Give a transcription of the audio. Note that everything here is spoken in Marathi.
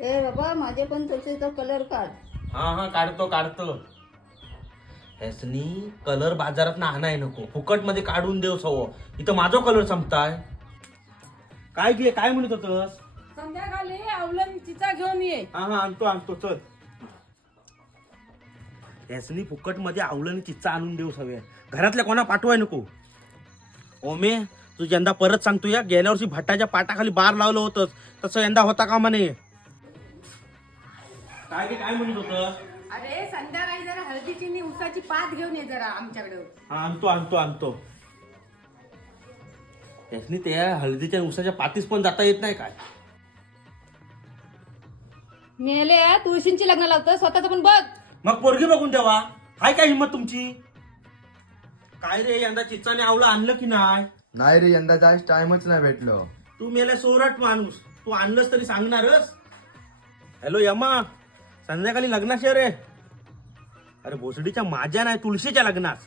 ए बाबा माझे पण त्वचेचा कलर काढ. हा काढतो. ह्यासनी कलर बाजारात ना आणाय नको, फुकट मध्ये काढून देव सव. इथं माझा कलर संपताय. काय म्हणत होतस? संध्याकाळी आवलन चिचा घेऊन ये. हा आणतो चल. ह्यासनी फुकट मध्ये आवलं चिच्चा आणून देऊ सवय. घरातल्या कोणा पाठवाय नको. ओमे तू यंदा परत सांगतो या, गेल्या वर्षी भट्टाच्या पाटाखाली बार लावलं होतं तसं यंदा होता का म्हणे. काय म्हणत होतं? अरे संध्याकाळी जरा हळदीची आणि उसाची पात घेऊन ये जरा आमच्याकडे. हा आणतो. यासनी त्या हळदीच्या उसाच्या पातीस पण जाता येत नाही काय? मेले तुळशींची लग्न लावतं, स्वतःच पण बघ. मग पोरगी बघून द्यावा. हाय काय हिंमत तुमची? काय रे यंदा चिच्चाने आवलं आणलं की नाही? नाही रे, यंदा जायच टाइमच नाही भेटलो. तू मेले सोरट माणूस, तू आणलंस तरी सांगणारच. हॅलो यमा, संध्याकाळी लग्नाशी रे. अरे भोसडीच्या माझ्या नाही तुळशीच्या लग्नास.